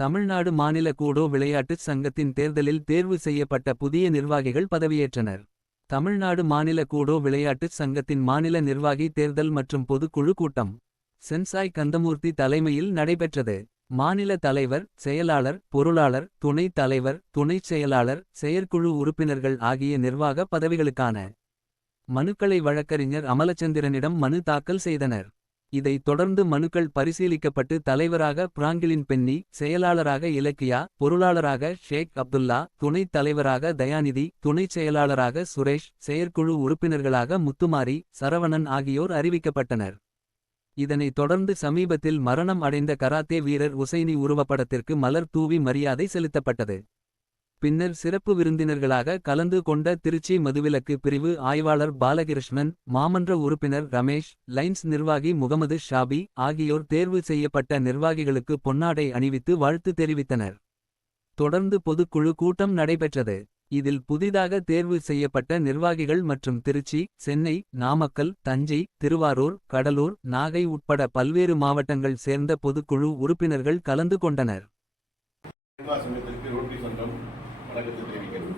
தமிழ்நாடு மாநில கூடோ விளையாட்டுச் சங்கத்தின் தேர்தலில் தேர்வு செய்யப்பட்ட புதிய நிர்வாகிகள் பதவியேற்றனர். தமிழ்நாடு மாநில கூடோ விளையாட்டுச் சங்கத்தின் மாநில நிர்வாகி தேர்தல் மற்றும் பொதுக்குழு கூட்டம். சென்சாய் கந்தமூர்த்தி தலைமையில் நடைபெற்றது. மாநில தலைவர் செயலாளர் பொருளாளர் துணைத் தலைவர் துணைச் செயலாளர் செயற்குழு உறுப்பினர்கள் ஆகிய நிர்வாக பதவிகளுக்கான மனுக்களை வழக்கறிஞர் அமலச்சந்திரனிடம் மனு தாக்கல் செய்தனர். இதைத் தொடர்ந்து மனுக்கள் பரிசீலிக்கப்பட்டு தலைவராக பிராங்கிலின் பென்னி செயலாளராக இலக்கியா பொருளாளராக ஷேக் அப்துல்லா துணைத் தலைவராக தயாநிதி துணைச் செயலாளராக சுரேஷ் செயற்குழு உறுப்பினர்களாக முத்துமாரி சரவணன் ஆகியோர் அறிவிக்கப்பட்டனர். இதனைத் தொடர்ந்து சமீபத்தில் மரணம் அடைந்த கராத்தே வீரர் உசைனி உருவப்படத்திற்கு மலர் தூவி மரியாதை செலுத்தப்பட்டது. பின்னர் சிறப்பு விருந்தினர்களாக கலந்து கொண்ட திருச்சி மதுவிலக்கு பிரிவு ஆய்வாளர் பாலகிருஷ்ணன் மாமன்ற உறுப்பினர் ரமேஷ் லைன்ஸ் நிர்வாகி முகமது ஷாபி ஆகியோர் தேர்வு செய்யப்பட்ட நிர்வாகிகளுக்கு பொன்னாடை அணிவித்து வாழ்த்து தெரிவித்தனர். தொடர்ந்து பொதுக்குழு கூட்டம் நடைபெற்றது. இதில் புதிதாக தேர்வு செய்யப்பட்ட நிர்வாகிகள் மற்றும் திருச்சி சென்னை நாமக்கல் தஞ்சை திருவாரூர் கடலூர் நாகை உட்பட பல்வேறு மாவட்டங்கள் சேர்ந்த பொதுக்குழு உறுப்பினர்கள் கலந்து கொண்டனர். வணக்கத்தை தெரிவிக்கிறது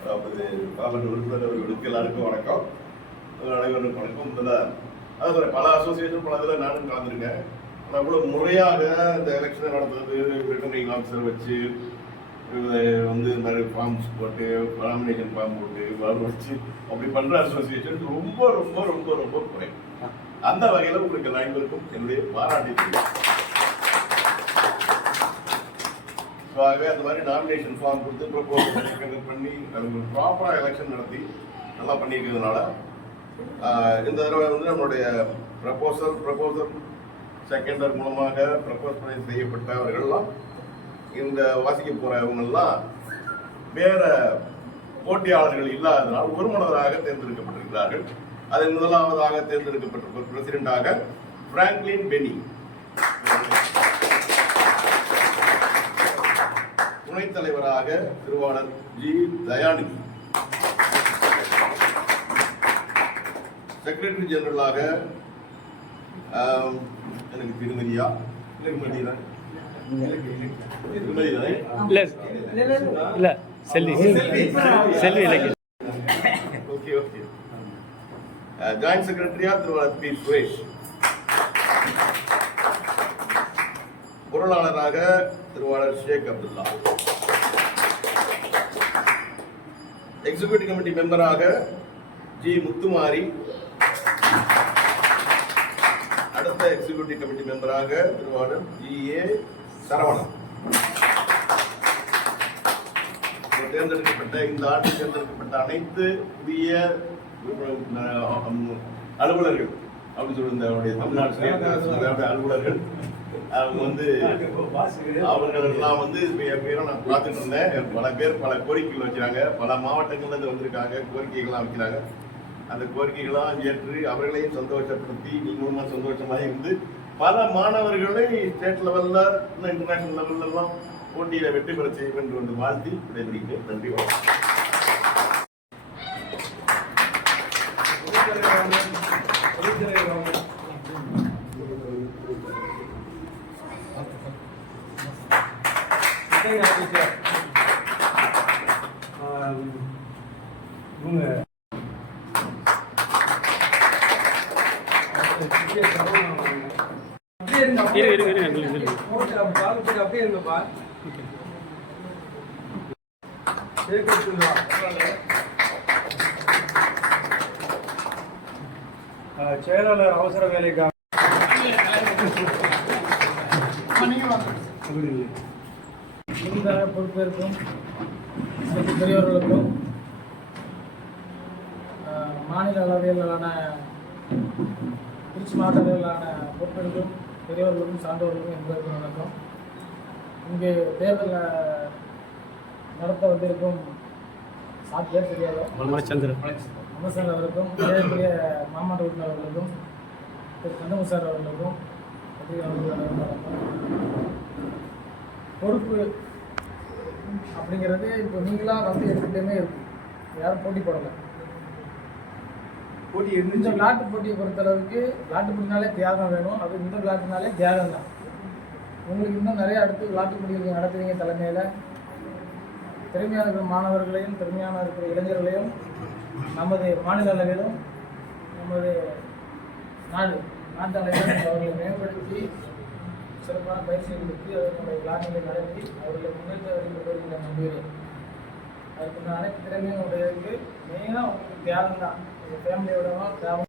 அதாவது மாவட்ட உறுப்பினர் அவர்களுக்கு எல்லாருக்கும் வணக்கம் அனைவருக்கும் வணக்கம் முதல்ல அதாவது பல அசோசியேஷன் பல இதில் நானும் கலந்துருக்கேன் ஆனால் இவ்வளோ முறையாக இந்த எலெக்ஷனை நடத்துறது ரிட்டர்னிங் ஆஃபீஸர் வச்சு இது வந்து இந்த மாதிரி ஃபார்ம்ஸ் போட்டு நாமினேஷன் ஃபார்ம் போட்டு வர வச்சு அப்படி பண்ணுற அசோசியேஷன் ரொம்ப ரொம்ப ரொம்ப ரொம்ப குறை. அந்த வகையில் உங்களுக்கு அனைவருக்கும் என்னுடைய பாராட்டு ஸோ ஆகவே அந்த மாதிரி நாமினேஷன் ஃபார்ம் கொடுத்து ப்ரப்போசல் பண்ணி அவங்க ப்ராப்பராக எலெக்ஷன் நடத்தி நல்லா பண்ணியிருக்கிறதுனால இந்த தடவை வந்து நம்மளுடைய ப்ரப்போசல் ப்ரப்போசல் செகண்டர் மூலமாக ப்ரப்போஸ் பண்ணி செய்யப்பட்டவர்கள்லாம் இந்த வாசிக்க போகிறவங்கெல்லாம் வேற போட்டியாளர்கள் இல்லாததால் ஒருமனதாக தேர்ந்தெடுக்கப்பட்டிருக்கிறார்கள். அதில் முதலாவதாக தேர்ந்தெடுக்கப்பட்ட பிரசிடென்டாக பிராங்க்லின் பெனி துணைத் தலைவராக திருவாளர் ஜி. தயாநிதி. செக்ரட்டரி ஜெனரலாக எனக்கு திருமதியா? திருமதி தான் திருமதி இல்ல செல்வி செல்வி ஓகே ஓகே ஜாயிண்ட் செக்ரட்டரியா திருவாளர் பி. சுரேஷ். பொருளாளராக திருவாளர் ஷேக் அப்துல்லா. எக்ஸிகியூட்டிவ் கமிட்டி மெம்பராக ஜி முத்துமாரி. அடுத்த எக்ஸிகியூட்டிவ் கமிட்டி மெம்பராக திருவாளர் ஜி ஏ சரவணன். தேர்ந்தெடுக்கப்பட்ட இந்த ஆண்டு தேர்ந்தெடுக்கப்பட்ட அனைத்து புதிய அலுவலர்கள். அப்படின்னு சொல்லி இந்த அவருடைய தமிழ்நாடு ஸ்டேட் அலுவலர்கள். அவங்க வந்து அவர்களெல்லாம் வந்து என் பேரை நான் பார்த்துட்டு இருந்தேன். பல பேர் பல கோரிக்கைகள் வச்சுறாங்க. பல மாவட்டங்கள்ல இருந்து வந்திருக்காங்க. கோரிக்கைகள்லாம் வைக்கிறாங்க அந்த கோரிக்கைகளாம் ஏற்று அவர்களையும் சந்தோஷப்படுத்தி நீங்களும் சந்தோஷமாக இருந்து பல மாணவர்களை ஸ்டேட் லெவல்ல இன்டர்நேஷனல் லெவல்ல எல்லாம் போட்டியில வெற்றி பெற செய்ய வேண்டும் என்று வாழ்த்தி விடைபெறுகிறேன். நன்றி வணக்கம். இவங்க இரு இரு இரு இரு இரு அப்படியே இருங்கப்பா சேர்க்கா செயலாளர் அவசர வேலைக்காக புதிதாக பொறுப்பேற்கும் அனைத்து பெரியவர்களுக்கும் மாநில அளவிலான திருச்சி மாவட்ட அளவிலான பொறுப்பெடுக்கும் பெரியவர்களுக்கும் சான்றோர்களுக்கும் என்பதற்கு வணக்கம். இங்கே தேர்தல் நடத்த வந்திருக்கும் பேர் தெரியாதோ? அமர்சார் அவருக்கும் ஏழைக்குரிய மாமன்ற உறுப்பினர் அவர்களுக்கும் திரு கந்தமு சார் அவர்களுக்கும் அவர்களுக்கும் பொறுப்பு அப்படிங்கிறது இப்போ நீங்களாக வந்து எடுத்துகிட்டே இருக்கு. யாரும் போட்டி போடலை. போட்டி இந்த விளையாட்டு போட்டியை பொறுத்தளவுக்கு விளையாட்டு போட்டினாலே தியாகம் வேணும். அது இந்த விளையாட்டுனாலே தியாகம் தான். உங்களுக்கு இன்னும் நிறைய அடுத்து விளையாட்டு போட்டிகள் நடத்துவீங்க தலைமையில். திறமையான இருக்கிற மாணவர்களையும் திறமையான இருக்கிற இளைஞர்களையும் நமது மாநில அளவிலும் நமது நாடு நாட்டு அளவிலும் அவர்களை மேம்படுத்தி சிறப்பான பயிற்சி கொடுத்து அவர்களுடைய விளையாட்டுகளை நடத்தி அவர்களை முன்னேற்ற வரைக்கும் கொண்டு நான் நம்புகிறேன். அதுக்கு அனைத்து திறமையும் உடையதுக்கு மெயினாக உங்களுக்கு தியாகம் தான் உங்கள் ஃபேமிலியோட தியாகம்